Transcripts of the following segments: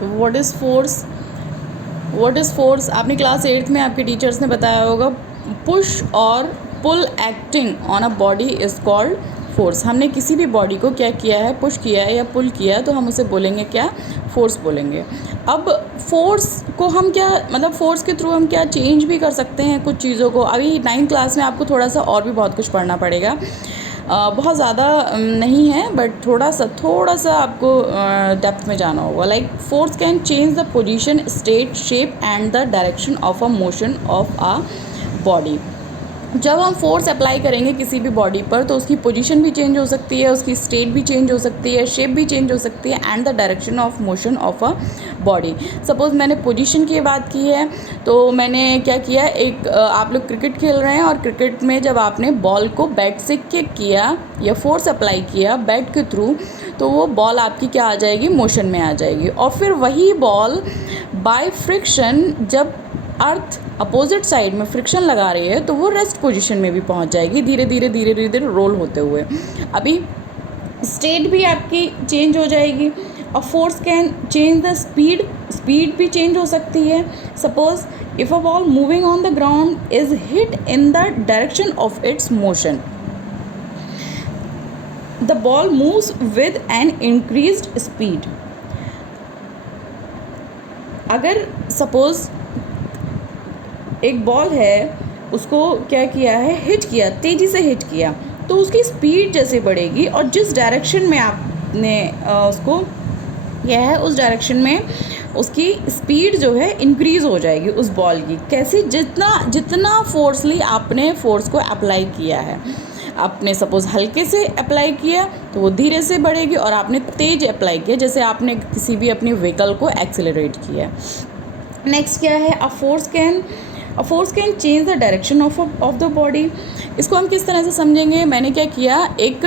तो what is force? What is force? आपने class 8th में आपके टीचर्स ने बताया होगा, पुश और pull acting on a body is called force. हमने किसी भी बॉडी को क्या किया है, पुश किया है या पुल किया है, तो हम उसे बोलेंगे क्या? फोर्स बोलेंगे। अब फोर्स को हम क्या, मतलब फोर्स के थ्रू हम क्या चेंज भी कर सकते हैं कुछ चीज़ों को। अभी 9th क्लास में आपको थोड़ा सा और भी बहुत कुछ पढ़ना पड़ेगा, बहुत ज़्यादा नहीं है, बट थोड़ा सा आपको डेप्थ में जाना होगा। Like force can change the position, state, shape and the direction of a motion of a body. जब हम फोर्स अप्लाई करेंगे किसी भी बॉडी पर, तो उसकी पोजीशन भी चेंज हो सकती है, उसकी स्टेट भी चेंज हो सकती है, शेप भी चेंज हो सकती है and the direction of motion of a body. Suppose मैंने पोजीशन की बात की है, तो मैंने क्या किया, एक आप लोग क्रिकेट खेल रहे हैं और क्रिकेट में जब आपने बॉल को बैट से किक किया या फोर्स अप्लाई किया बैट के थ्रू, तो वो बॉल आपकी क्या आ जाएगी? मोशन में आ जाएगी। और फिर वही बॉल बाय फ्रिक्शन, जब अर्थ अपोजिट साइड में फ्रिक्शन लगा रही है, तो वो रेस्ट पोजीशन में भी पहुंच जाएगी, धीरे धीरे रोल होते हुए। अभी स्टेट भी आपकी चेंज हो जाएगी। और force can change the speed, speed भी चेंज हो सकती है। Suppose if a ball moving on the ground is hit in the direction of its motion, the ball moves with an increased speed. अगर suppose एक ball है, उसको क्या किया है, हिट किया, तेज़ी से हिट किया, तो उसकी स्पीड जैसे बढ़ेगी और जिस डायरेक्शन में आपने उसको किया है, उस डायरेक्शन में उसकी स्पीड जो है इंक्रीज़ हो जाएगी उस बॉल की। कैसे? जितना फोर्सली आपने फोर्स को अप्लाई किया है। आपने सपोज़ हल्के से अप्लाई किया तो वो धीरे से बढ़ेगी, और आपने तेज़ अप्लाई किया जैसे आपने किसी भी अपनी व्हीकल को एक्सेलरेट किया। नेक्स्ट क्या है? A force can change the direction of the body. इसको हम किस तरह से समझेंगे? मैंने क्या किया, एक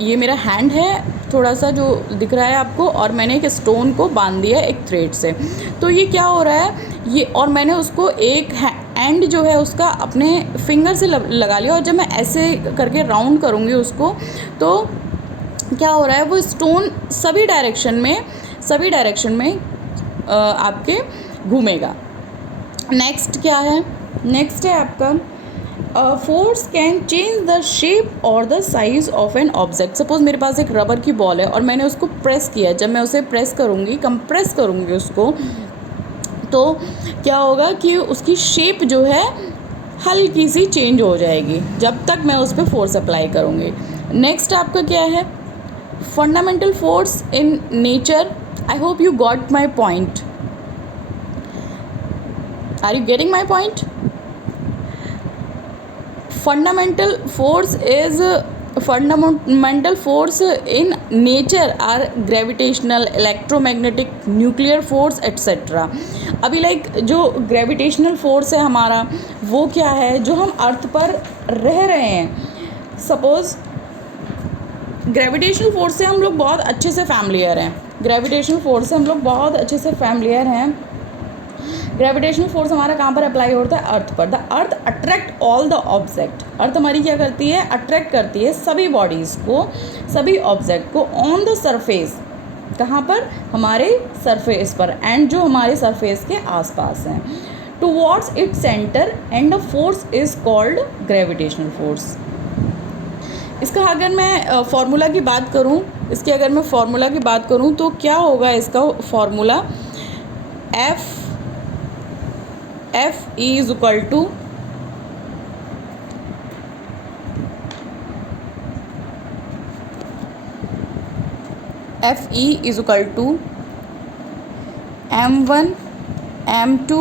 ये मेरा हैंड है, थोड़ा सा जो दिख रहा है आपको, और मैंने एक स्टोन को बांध दिया एक थ्रेड से। तो ये क्या हो रहा है, ये, और मैंने उसको एक एंड जो है उसका अपने फिंगर से लगा लिया, और जब मैं ऐसे करके राउंड करूँगी उसको, तो क्या हो रहा है, वो स्टोन सभी डायरेक्शन में आपके घूमेगा। नेक्स्ट क्या है? नेक्स्ट है आपका force can change the shape और the size of an object. Suppose मेरे पास एक रबर की बॉल है और मैंने उसको प्रेस किया। जब मैं उसे प्रेस करूँगी, कंप्रेस करूँगी उसको, तो क्या होगा कि उसकी शेप जो है हल्की सी चेंज हो जाएगी जब तक मैं उस पर फोर्स अप्लाई करूँगी। नेक्स्ट आपका क्या है? Fundamental force in nature. I hope you got my point. Are you getting my point? Fundamental force in nature are gravitational, electromagnetic, nuclear force etc. अभी लाइक जो ग्रेविटेशनल फोर्स है हमारा, वो क्या है? जो हम अर्थ पर रह रहे हैं। सपोज ग्रेविटेशनल फोर्स से हम लोग बहुत अच्छे से फैमिलियर हैं। ग्रेविटेशनल फोर्स हमारा कहाँ पर अप्लाई होता है? अर्थ पर। The earth attract all the object. Earth हमारी क्या करती है? अट्रैक्ट करती है सभी बॉडीज़ को, सभी ऑब्जेक्ट को ऑन द सरफेस। कहाँ पर? हमारे सरफेस पर, एंड जो हमारे सरफेस के आसपास हैं, towards its centre, and the force is called gravitational force. इसका अगर मैं फार्मूला की बात करूँ, तो क्या होगा इसका formula? F E is equal to m1 m2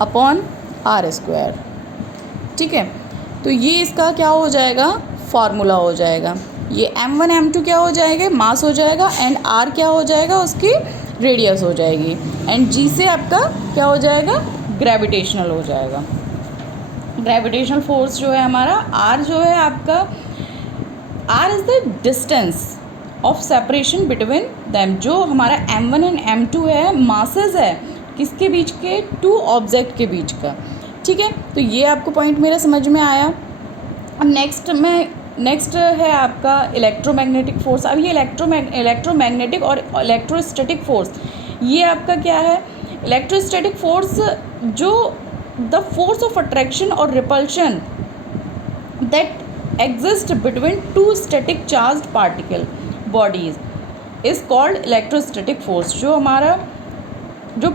upon r square. ठीक है, तो ये इसका क्या हो जाएगा? फार्मूला हो जाएगा। ये m1 m2 क्या हो जाएगा? मास हो जाएगा, एंड r क्या हो जाएगा? उसकी रेडियस हो जाएगी, एंड g से आपका क्या हो जाएगा? ग्रेविटेशनल हो जाएगा। ग्रेविटेशनल फोर्स जो है हमारा, r जो है आपका, r is the distance of separation between them. जो हमारा m1 एंड m2 है, मासेस है किसके बीच के? टू ऑब्जेक्ट के बीच का। ठीक है, तो ये आपको पॉइंट मेरा समझ में आया। अब नेक्स्ट मैं नेक्स्ट है आपका इलेक्ट्रोमैग्नेटिक फोर्स। अब ये इलेक्ट्रोमैग्नेटिक और इलेक्ट्रोस्टैटिक फोर्स, ये आपका क्या है? इलेक्ट्रोस्टैटिक फोर्स जो द फोर्स ऑफ अट्रैक्शन और repulsion that exist between two static charged particle bodies is called electrostatic force. जो हमारा जो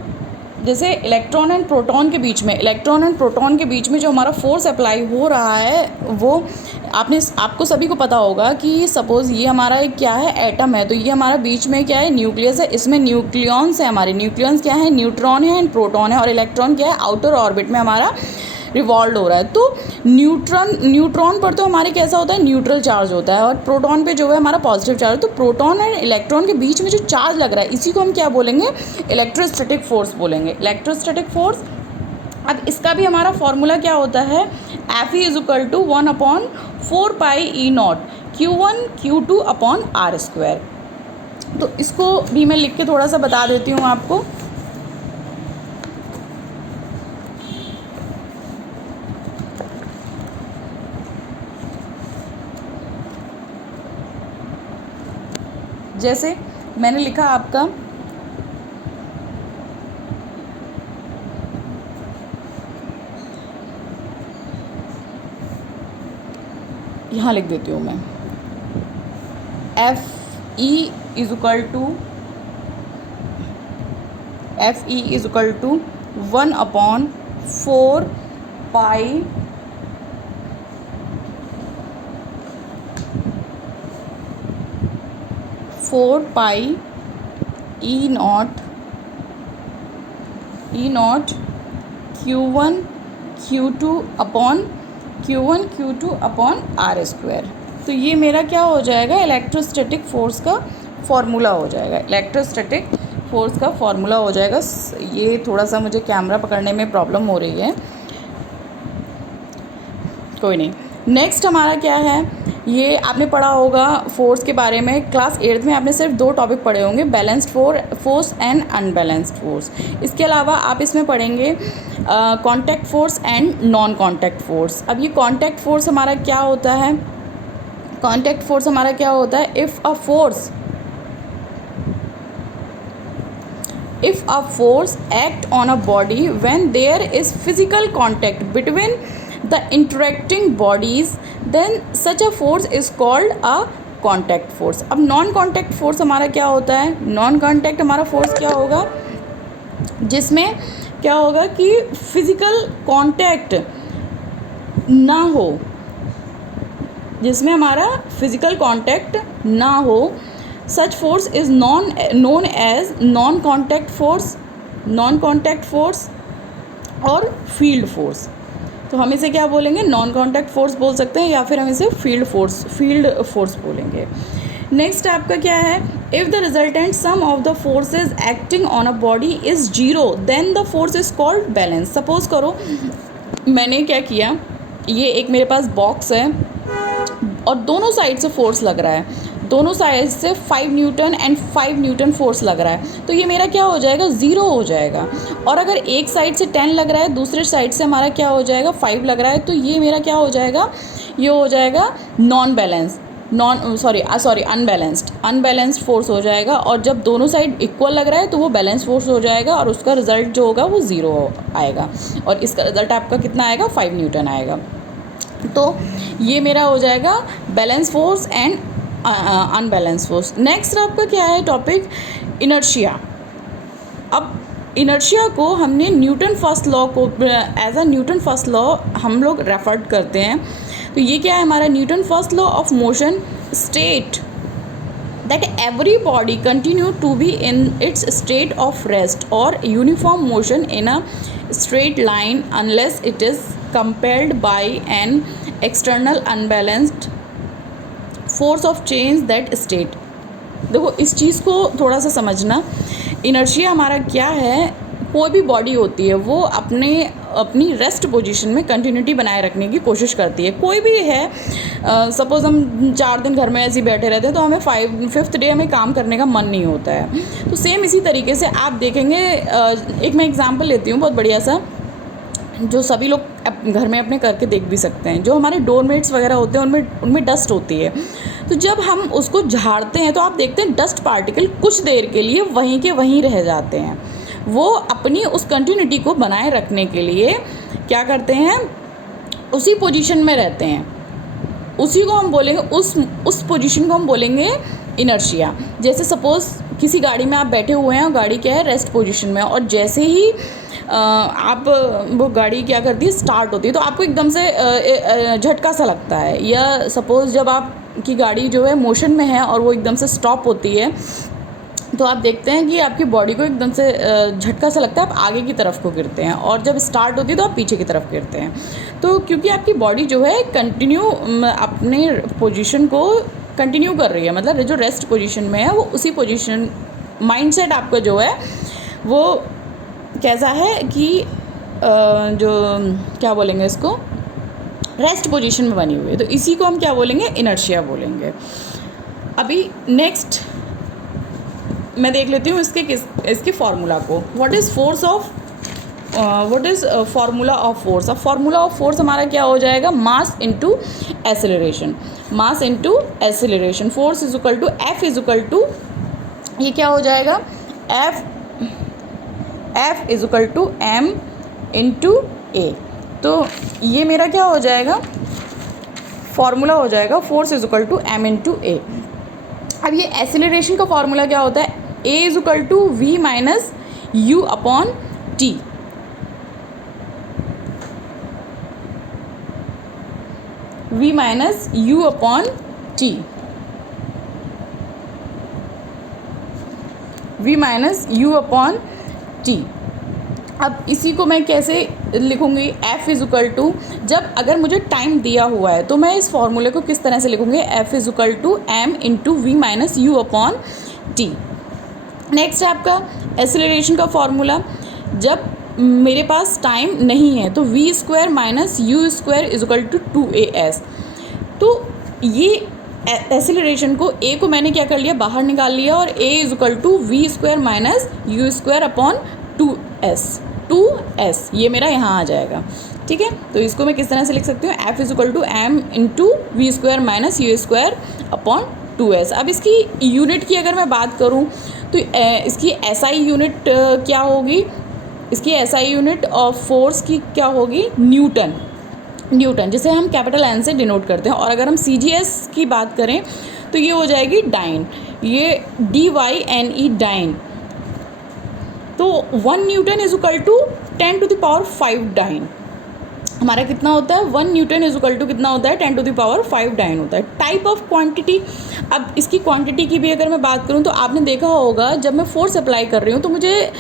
जैसे इलेक्ट्रॉन एंड प्रोटॉन के बीच में जो हमारा फोर्स अप्लाई हो रहा है, वो आपको सभी को पता होगा कि सपोज़ ये हमारा एक क्या है? एटम है। तो ये हमारा बीच में क्या है? न्यूक्लियस है। इसमें न्यूक्लियॉन्स है। हमारे न्यूक्लियॉन्स क्या है? न्यूट्रॉन है एंड प्रोटॉन है। और इलेक्ट्रॉन क्या है? आउटर ऑर्बिट में हमारा रिवॉल्व हो रहा है। तो न्यूट्रॉन पर तो हमारे कैसा होता है? न्यूट्रल चार्ज होता है। और प्रोटॉन पे जो है हमारा पॉजिटिव चार्ज। तो प्रोटॉन एंड इलेक्ट्रॉन के बीच में जो चार्ज लग रहा है, इसी को हम क्या बोलेंगे? इलेक्ट्रोस्टैटिक फोर्स बोलेंगे। इलेक्ट्रोस्टैटिक फोर्स, अब इसका भी हमारा फॉर्मूला क्या होता है? Fe is equal to 1/4πe0 Q1 Q2/r²। तो इसको भी मैं लिख के थोड़ा सा बता देती हूँ आपको। जैसे मैंने लिखा आपका यहाँ लिख देती हूँ मैं, Fe is equal to 1/4πe0 Q1 Q2/r²। तो ये मेरा क्या हो जाएगा? इलेक्ट्रोस्टैटिक फोर्स का फॉर्मूला हो जाएगा। इलेक्ट्रोस्टैटिक फोर्स का फॉर्मूला हो जाएगा। ये थोड़ा सा मुझे कैमरा पकड़ने में प्रॉब्लम हो रही है, कोई नहीं। नेक्स्ट हमारा क्या है? ये आपने पढ़ा होगा फोर्स के बारे में। क्लास 8th में आपने सिर्फ 2 टॉपिक पढ़े होंगे, balanced force and unbalanced force. इसके अलावा आप इसमें पढ़ेंगे contact force and non contact force. अब ये कॉन्टैक्ट फोर्स हमारा क्या होता है? कॉन्टैक्ट फोर्स हमारा क्या होता है? If a force act on a body when there is physical contact between the interacting bodies, then such a force is called a contact force। अब नॉन कॉन्टैक्ट फोर्स हमारा क्या होता है? नॉन कॉन्टैक्ट हमारा फोर्स क्या होगा? जिसमें क्या होगा कि फिजिकल कॉन्टैक्ट ना हो, जिसमें हमारा फिजिकल कॉन्टैक्ट ना हो, such force is known as non contact force और फील्ड फोर्स। तो हम इसे क्या बोलेंगे? नॉन कॉन्टैक्ट फोर्स बोल सकते हैं, या फिर हम इसे फील्ड फोर्स बोलेंगे। नेक्स्ट आपका क्या है? If the resultant sum of the forces acting on a body is 0 then the force is called balance. Suppose करो मैंने क्या किया, ये एक मेरे पास बॉक्स है और दोनों साइड से फोर्स लग रहा है, दोनों साइड से 5 न्यूटन एंड 5 न्यूटन फोर्स लग रहा है। तो ये मेरा क्या हो जाएगा? 0 हो जाएगा। और अगर एक साइड से 10 लग रहा है, दूसरे साइड से हमारा क्या हो जाएगा? 5 लग रहा है। तो ये मेरा क्या हो जाएगा? ये हो जाएगा अनबैलेंस्ड फोर्स हो जाएगा। और जब दोनों साइड इक्वल लग रहा है तो वो बैलेंस फोर्स हो जाएगा, और उसका रिजल्ट जो होगा वो 0 आएगा। और इसका रिजल्ट आपका कितना आएगा? 5 न्यूटन आएगा। तो ये मेरा हो जाएगा balance force and unbalance force. Next आपका क्या है टॉपिक? इनर्शिया। अब इनर्शिया को हमने न्यूटन फर्स्ट लॉ को as a Newton first law हम लोग रेफर करते हैं। तो ये क्या है हमारा? Newton first law of motion state that every body continue to be in its state of rest or uniform motion in a straight line unless it is compelled by an external unbalanced force of change that state। देखो इस चीज़ को थोड़ा सा समझना। Inertia हमारा क्या है? कोई भी बॉडी होती है वो अपनी रेस्ट पोजीशन में कंटिन्यूटी बनाए रखने की कोशिश करती है। कोई भी है, सपोज़ हम 4 दिन घर में ऐसे ही बैठे रहते हैं तो हमें 5th डे हमें काम करने का मन नहीं होता है। तो सेम इसी तरीके से आप देखेंगे, एक मैं एग्जांपल लेती हूँ बहुत बढ़िया सा, जो सभी लोग घर में अपने करके देख भी सकते हैं। जो हमारे डोरमेट्स वगैरह होते हैं उनमें डस्ट होती है, तो जब हम उसको झाड़ते हैं तो आप देखते हैं डस्ट पार्टिकल कुछ देर के लिए वहीं के वहीं रह जाते हैं। वो अपनी उस कंटिन्यूटी को बनाए रखने के लिए क्या करते हैं, उसी पोजीशन में रहते हैं। उसी को हम बोलेंगे, उस पोजीशन को हम बोलेंगे इनर्शिया। जैसे सपोज़ किसी गाड़ी में आप बैठे हुए हैं और गाड़ी क्या है, रेस्ट पोजीशन में, और जैसे ही आप वो गाड़ी क्या करती है, स्टार्ट होती है, तो आपको एकदम से झटका सा लगता है। या सपोज़ जब आपकी गाड़ी जो है मोशन में है और वो एकदम से स्टॉप होती है, तो आप देखते हैं कि आपकी बॉडी को एकदम से झटका सा लगता है, आप आगे की तरफ को गिरते हैं, और जब स्टार्ट होती है तो आप पीछे की तरफ गिरते हैं। तो क्योंकि आपकी बॉडी जो है कंटिन्यू अपने पोजीशन को कंटिन्यू कर रही है, मतलब जो रेस्ट पोजीशन में है वो उसी पोजीशन, माइंडसेट आपका जो है वो कैसा है कि जो क्या बोलेंगे इसको, रेस्ट पोजीशन में बनी हुई है, तो इसी को हम क्या बोलेंगे, इनर्शिया बोलेंगे। अभी नेक्स्ट मैं देख लेती हूँ इसके फार्मूला को। What is formula of force. अब फार्मूला ऑफ फोर्स हमारा क्या हो जाएगा, mass into acceleration. Mass into acceleration, force is equal to F is equal to, ये क्या हो जाएगा, F is equal to M into A. तो ये मेरा क्या हो जाएगा, फार्मूला हो जाएगा force is equal to M into A. अब ये एक्सेलरेशन का फार्मूला क्या होता है, A is equal to we minus u upon t. v minus u upon t, v minus u upon t. अब इसी को मैं कैसे लिखूंगी, f इज इक्वल टू, जब अगर मुझे टाइम दिया हुआ है तो मैं इस फॉर्मूले को किस तरह से लिखूंगी, f is equal to M into v minus u upon t. Next है आपका एक्सेलरेशन का फॉर्मूला, जब मेरे पास टाइम नहीं है तो v square minus u square is equal to 2as। तो ये एक्सेलरेशन को, ए को मैंने क्या कर लिया, बाहर निकाल लिया, और a is equal to v square minus u square upon 2s, ये मेरा यहाँ आ जाएगा। ठीक है, तो इसको मैं किस तरह से लिख सकती हूँ, f is equal to M into v square minus u square upon 2s। अब इसकी यूनिट की अगर मैं बात करूँ तो इसकी एसआई यूनिट क्या होगी, इसकी एसआई यूनिट ऑफ फोर्स की क्या होगी, न्यूटन, जिसे हम कैपिटल एन से डिनोट करते हैं। और अगर हम CGS की बात करें तो ये हो जाएगी डाइन, ये DYNE डाइन। तो 1 newton is equal to 10 to the power 5 dyne. हमारा कितना होता है, 1 न्यूटन इज इक्वल टू कितना होता है, 10 टू द पावर 5 डाइन होता है। टाइप ऑफ क्वांटिटी, अब इसकी क्वांटिटी की भी अगर मैं बात करूँ तो आपने देखा होगा जब मैं फोर्स अप्लाई कर रही हूँ तो मुझे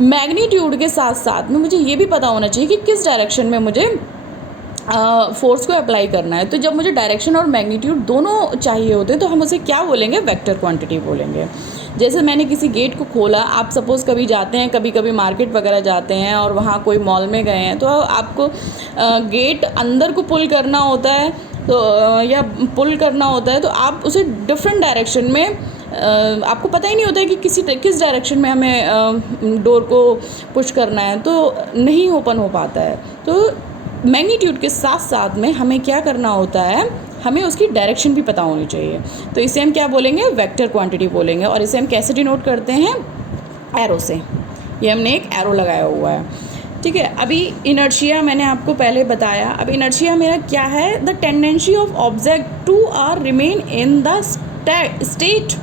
मैग्नीट्यूड के साथ साथ में मुझे ये भी पता होना चाहिए कि किस डायरेक्शन में मुझे फोर्स को अप्लाई करना है। तो जब मुझे डायरेक्शन और मैग्नीट्यूड दोनों चाहिए होते हैं तो हम उसे क्या बोलेंगे, वेक्टर क्वांटिटी बोलेंगे। जैसे मैंने किसी गेट को खोला, आप सपोज़ कभी जाते हैं, कभी मार्केट वगैरह जाते हैं और वहाँ कोई मॉल में गए हैं, तो आपको गेट अंदर को पुल करना होता है, तो या पुल करना होता है, तो आप उसे डिफरेंट डायरेक्शन में, आपको पता ही नहीं होता है कि किस डायरेक्शन में हमें डोर को पुश करना है, तो नहीं ओपन हो पाता है। तो मैग्नीट्यूड के साथ साथ में हमें क्या करना होता है, हमें उसकी डायरेक्शन भी पता होनी चाहिए। तो इसे हम क्या बोलेंगे, वेक्टर क्वांटिटी बोलेंगे। और इसे हम कैसे डिनोट करते हैं, एरो से। ये हमने एक एरो लगाया हुआ है, ठीक है। अभी इनर्शिया मैंने आपको पहले बताया। अब इनर्शिया मेरा क्या है, the tendency of object to or remain in the state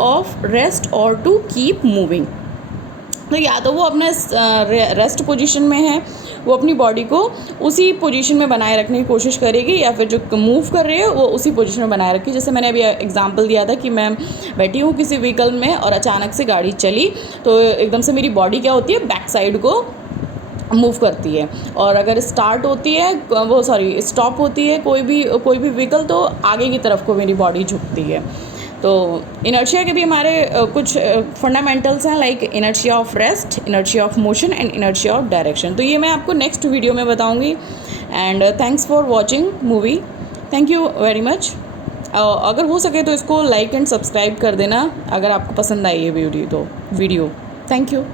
of rest और टू कीप मूविंग। तो या तो वो अपने रेस्ट पोजीशन में है, वो अपनी बॉडी को उसी पोजीशन में बनाए रखने की कोशिश करेगी, या फिर जो मूव कर रही है वो उसी पोजीशन में बनाए रखी। जैसे मैंने अभी एग्जांपल दिया था कि मैं बैठी हूँ किसी व्हीकल में और अचानक से गाड़ी चली, तो एकदम से मेरी बॉडी क्या होती है, बैक साइड को मूव करती है। और अगर स्टार्ट होती है स्टॉप होती है कोई भी व्हीकल, तो आगे की तरफ को मेरी बॉडी झुकती है। तो इनर्शिया के भी हमारे कुछ फंडामेंटल्स हैं, like inertia of rest, inertia of motion and inertia of direction. तो ये मैं आपको नेक्स्ट वीडियो में बताऊंगी। And thanks for watching movie, thank you very much. अगर हो सके तो इसको लाइक एंड सब्सक्राइब कर देना अगर आपको पसंद आई ये वीडियो। Thank you.